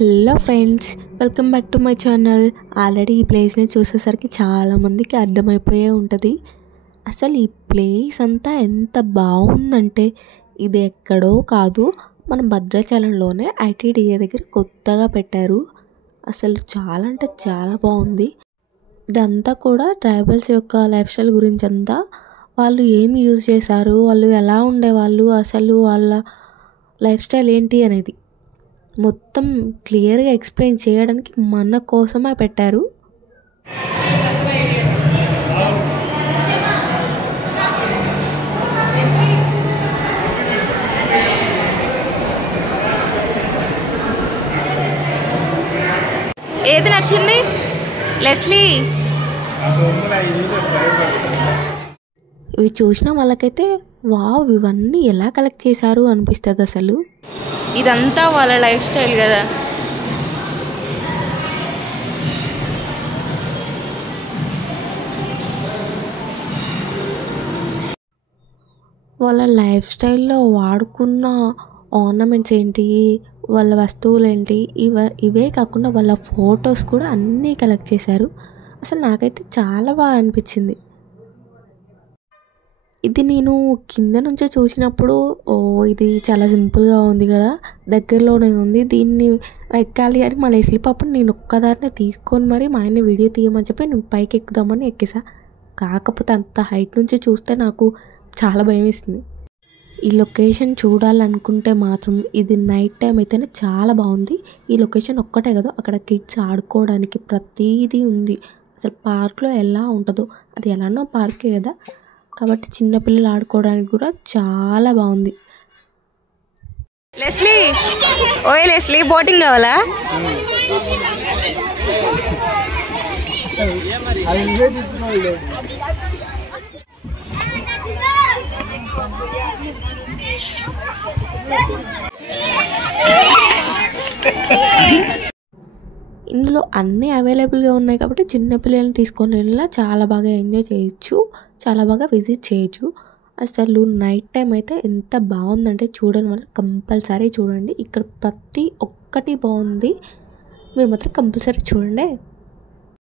Hello friends, welcome back to my channel. Already ఈ ప్లేస్ని చూసేసరికి చాలామందికి అర్థమైపోయే ఉంటుంది. అసలు ఈ ప్లేస్ అంతా ఎంత బాగుందంటే ఇది ఎక్కడో కాదు, మన భద్రాచలంలోనే ఐటీడీఏ దగ్గర కొత్తగా పెట్టారు. అసలు చాలా అంటే చాలా బాగుంది. ఇదంతా కూడా ట్రైబల్స్ యొక్క లైఫ్ స్టైల్ గురించి అంతా, వాళ్ళు ఏమి యూజ్ చేశారు, వాళ్ళు ఎలా ఉండేవాళ్ళు, అసలు వాళ్ళ లైఫ్ స్టైల్ ఏంటి అనేది మొత్తం క్లియర్గా ఎక్స్ప్లెయిన్ చేయడానికి మన కోసమే పెట్టారు. ఏది నచ్చింది లెస్లీ? ఇవి చూసిన వాళ్ళకైతే వావ్, ఇవన్నీ ఎలా కలెక్ట్ చేశారు అనిపిస్తుంది. అసలు ఇదంతా వాళ్ళ లైఫ్ స్టైల్ కదా. వాళ్ళ లైఫ్ స్టైల్లో వాడుకున్న ఆర్నమెంట్స్ ఏంటి, వాళ్ళ వస్తువులు ఏంటి, ఇవే కాకుండా వాళ్ళ ఫొటోస్ కూడా అన్నీ కలెక్ట్ చేశారు. అసలు నాకైతే చాలా బాగా అనిపించింది. ఇది నేను కింద నుంచి చూసినప్పుడు ఇది చాలా సింపుల్గా ఉంది కదా, దగ్గరలోనే ఉంది, దీన్ని ఎక్కాలి అని మా లెస్లీ పాపని నేను ఒక్కదాన్నే తీసుకొని మరి మా ఆయన వీడియో తీయమని చెప్పి నేను పైకి ఎక్కుదామని ఎక్కేసా. కాకపోతే అంత హైట్ నుంచి చూస్తే నాకు చాలా భయం వేసింది. ఈ లొకేషన్ చూడాలనుకుంటే మాత్రం ఇది నైట్ టైం అయితేనే చాలా బాగుంది. ఈ లొకేషన్ ఒక్కటే కదా, అక్కడ కిడ్స్ ఆడుకోవడానికి ప్రతీదీ ఉంది. అసలు పార్క్లో ఎలా ఉంటుందో, అది ఎలానో పార్కే కదా, కాబట్టి చిన్నపిల్లలు ఆడుకోవడానికి కూడా చాలా బాగుంది. లెస్లీ, ఓయ్ లెస్లీ, బోటింగ్ కావాలా? ఇందులో అన్నీ అవైలబుల్గా ఉన్నాయి కాబట్టి చిన్నపిల్లల్ని తీసుకొని వెళ్ళినా చాలా బాగా ఎంజాయ్ చేయొచ్చు, చాలా బాగా విజిట్ చేయొచ్చు. అసలు నైట్ టైం అయితే ఎంత బాగుందంటే చూడని వాళ్ళు కంపల్సరీ చూడండి. ఇక్కడ ప్రతి ఒక్కటి బాగుంది, మీరు మాత్రం కంపల్సరీ చూడండి.